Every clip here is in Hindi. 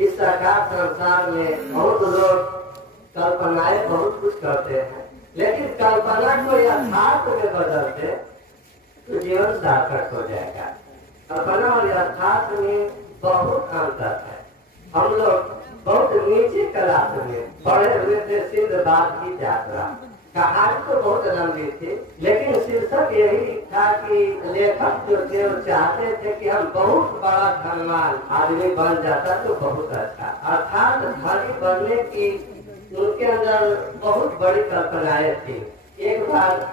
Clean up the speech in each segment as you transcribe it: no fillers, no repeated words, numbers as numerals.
इस साकार संसार में बहुत लोग कल्पनाएं बहुत कुछ करते हैं, लेकिन कल्पना को यथार्थ में बदलते तो जीवन सार्थक हो जाएगा। कल्पना और यथार्थ में बहुत अंतर है। हम लोग बहुत नीचे क्लास में पढ़े हुए थे सिद्धबाद की यात्रा। कहानी तो बहुत लंबी थी, लेकिन शीर्षक यही था कि लेखक जो थे वो चाहते थे कि हम बहुत बड़ा धनवान आदमी बन जाता तो बहुत अच्छा। अर्थात धनी बनने की उनके अंदर बहुत बड़ी कल्पनाएं थी। एक बार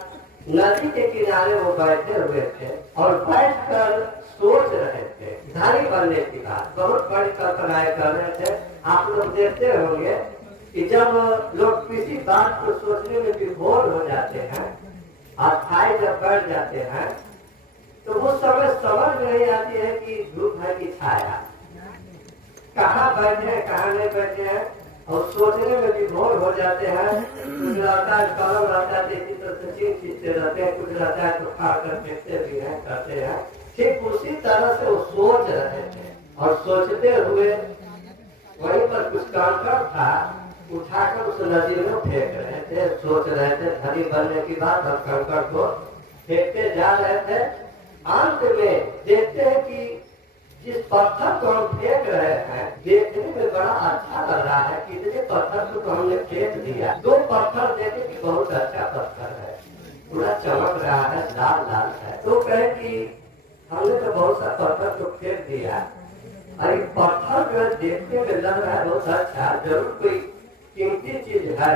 नदी के किनारे वो बैठे हुए थे और बैठकर सोच रहे थे धनी बनने की बात, बहुत बड़ी कल्पनाएं कर रहे थे। आप लोग देखते होंगे कि जब लोग किसी बात को सोचने में विभोर हो जाते हैं, अस्थायी जब बढ़ जाते हैं, तो वो समय समझ नहीं आती है कि धूप है कि छाया, कहाँ बैठे हैं कहाँ नहीं बैठे हैं, और सोचने में विभोर हो जाते हैं। कुछ रहता है कलम रहता है इसी तरह से चीन खींचते रहते हैं, कुछ रहता है तो खा कर फेंकते भी हैं, करते हैं। ठीक उसी तरह से वो सोच रहे थे और सोचते हुए वहीं पर कुछ कंकड़ था, उठाकर उस नदी में फेंक रहे थे। सोच रहे थे धनी बनने की बात और कंकड़ को फेंकते जा रहे थे। अंत में देखते हैं कि जिस पत्थर को हम फेंक रहे हैं देखने में बड़ा अच्छा लग रहा है, कितने पत्थर को तो हमने फेंक दिया। 2 पत्थर देखे कि बहुत अच्छा पत्थर है, पूरा चमक रहा है, लाल लाल है। तो कहे कि हमने तो बहुत सा पत्थर को फेंक दिया, अरे पत्थर जो देखने में लग रहा है बहुत अच्छा, जरूर कोई कीमती चीज है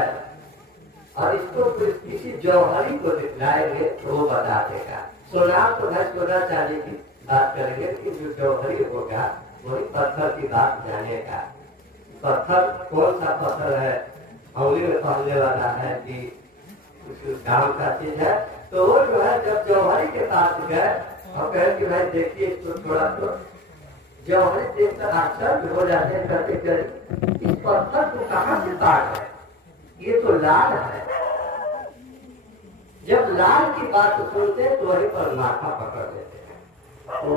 और इसको किसी जौहरी को दिखलाएंगे तो वो बता देगा। सोना तो है, सोना चांदी की बात करेंगे, लेकिन जो जौहरी होगा वही पत्थर की बात जानेगा। पत्थर कौन सा पत्थर है, अंगुली में पहनने वाला है कि गांव का चीज है। तो वो जो है जब जौहरी के पास गए और कहे कि भाई देखिए इसको थोड़ा, तो जौहरी देखकर आश्चर्य हो जाते हैं, करते करते इस पत्थर को कहाँ से काट है, ये तो लाल है। जब लाल की बात सुनते तो वहीं पर माथा पकड़ लेते हैं। तो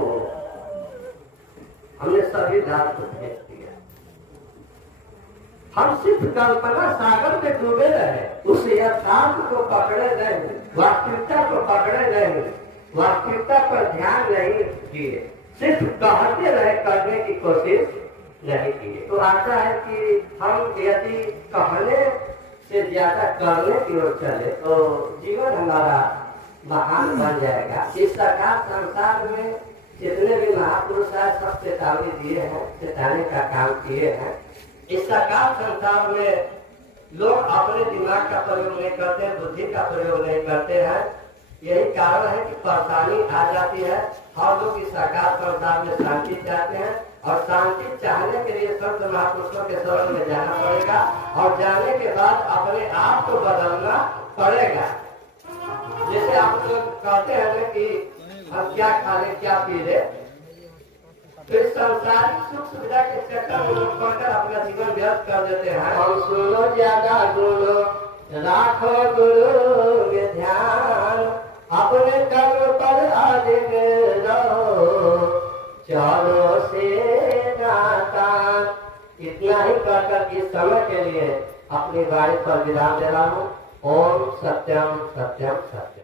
हमने सभी लाल को फेंक दिया। हम सिर्फ कल्पना सागर में डूबे रहे, उस यथार्थ को पकड़े नहीं, वास्तविकता को पकड़े नहीं, वास्तविकता पर ध्यान नहीं दिए, सिर्फ कहते रहे, करने की कोशिश नहीं की। तो आशा है कि हम यदि कहने से ज्यादा करने की ओर चले तो जीवन हमारा महान बन जाएगा। इस साकार संसार में जितने भी महापुरुष हैं सब चेतावनी दिए हैं, चेताने का काम किए हैं। इस साकार संसार में लोग अपने दिमाग का प्रयोग नहीं करते, बुद्धि का प्रयोग नहीं करते हैं। यही कारण है कि परेशानी आ जाती है। हर लोग इस साकार संसार में शांति चाहते हैं और शांति चाहने के लिए संत महापुरुषों के शरण में जाना पड़ेगा और जाने के बाद अपने आप को बदलना पड़ेगा। जैसे आप लोग कहते हैं कि हम क्या खा ले क्या पी ले, फिर संसारिक सुख सुविधा के चक्कर में लोग पढ़कर अपना जीवन व्यर्थ कर देते हैं। और सुनो ज्यादा गुरु राखो गुरु में ध्यान, अपने कर्म पर अडिग रहो, चारों से नाता। इतना ही कहकर इस समय के लिए अपनी बारी पर विराम दे रहा हूँ। ओम सत्यम सत्यम सत्यम।